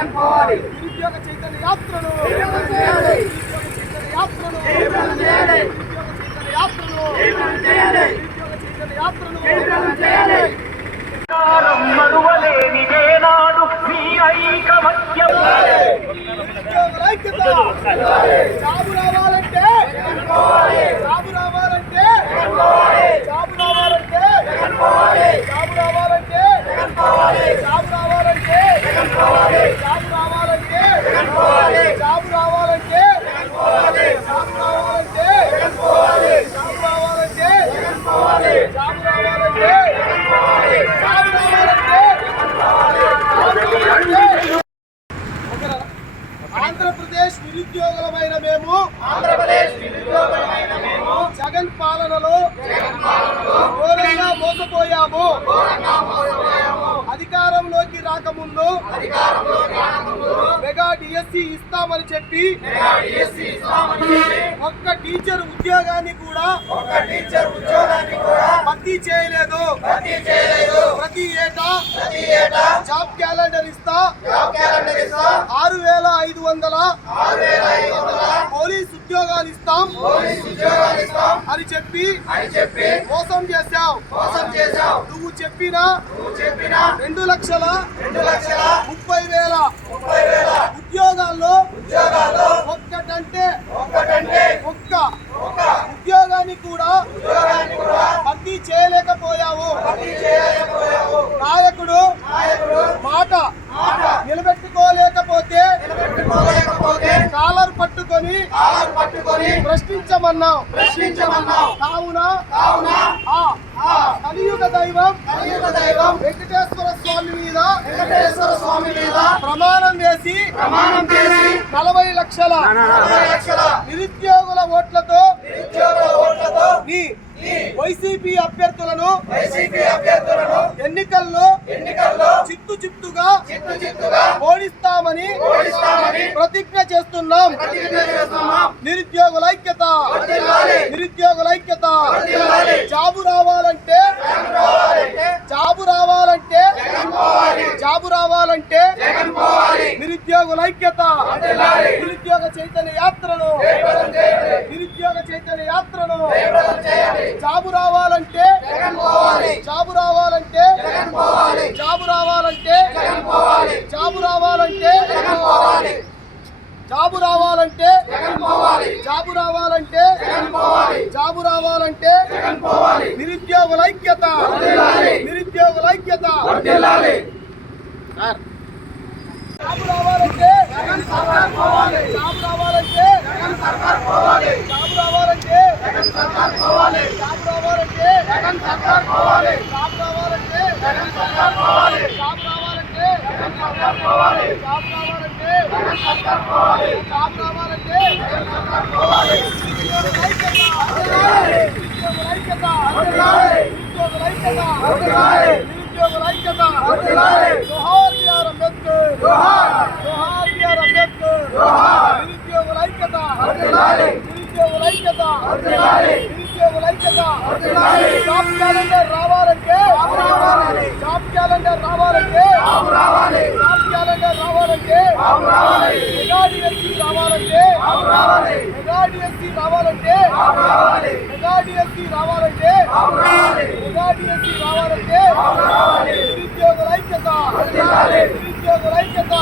నిరుద్యోగ చైతన్య యాత్రను జాబు రావాలంటే జాబు రావాలంటే జాబు రావాలంటే జాబు రావాలంటే జాబు రావాలంటే జాబు రావాలంటే జాబు రావాలంటే జాబు రావాలంటే జాబు రావాలంటే జాబు రావాలంటే ఆంధ్రప్రదేశ్ నిరుద్యోగులమైన మేము జగన్ పాలనలో ఘోరంగా మోసపోయాము. అధికారంలోకి రాకముందు మెగా డిఎస్సి ఇస్తామని చెప్పి ఒక్క టీచర్ ఉద్యోగాన్ని కూడా భర్తీ చేయలేదు. ప్రతి ఏటా జాబ్ క్యాలెండర్ ఇస్తా 6,500 పోలీస్ ఉద్యోగాలు ఇస్తాం అని చెప్పి మోసం చేశావు. నువ్వు చెప్పిన 2,30,000 ఉద్యోగాల్లో ఒక్కటంటే ఒక్క ఉద్యోగాన్ని కూడా భర్తీ చేయలేకపోయావు. నాయకుడు మాట నిలబెట్టుకోలేకపోతే కాలర్ పట్టుకొని ప్రశ్నించమన్నావు. కావున కలియుగ దైవం వెంకటేశ్వర స్వామి మీద ప్రమాణం చేసి 40 లక్షల నిరుద్యోగుల ఓట్లతో వైసీపీ అభ్యర్థులను ఎన్నికల్లో చిత్తుగా ఓడిస్తామని ప్రతిజ్ఞ చేస్తున్నాం. నిరుద్యోగుల ఐక్యత, నిరుద్యోగుల ఐక్యత. జాబు రావాలంటే నిరుద్యోగుల ఐక్యత. నిరుద్యోగ చైతన్య యాత్రను జాబు రావాలంటే జాబు రావాలంటే జాబు రావాలంటే జాబు రావాలంటే జాబు రావాలంటే జాబు రావాలంటే జాబు రావాలంటే నిరుద్యోగుల ఐక్యత, నిరుద్యోగుల ఐక్యత. జాబు రావాలంటే జాబు రావాలంటే జాబు రావాలంటే జాబు రావాలంటే జాబు రావాలంటే జాబు రావాలంటే జాబు రావాలంటే నిరుద్యోగుల ఐక్యత. జోహార్ బిఆర్ అంబేద్కర్, జోహార్ బిఆర్ అంబేద్కర్. నిరుద్యోగుల ఐక్యత, నిరుద్యోగుల ఐక్యత, నిరుద్యోగుల ఐక్యత. జాబ్ క్యాలెండర్ రావాలంటే జాబ్ క్యాలెండర్ రావాలంటే జాబ్ క్యాలెండర్ రావాలంటే మెగా డిఎస్సి రావాలంటే మెగా డిఎస్సి రావాలంటే మెగా డిఎస్సి రావాలంటే మెగా డిఎస్సి రావాలంటే నిరుద్యోగుల ఐక్యత, నిరుద్యోగుల ఐక్యత.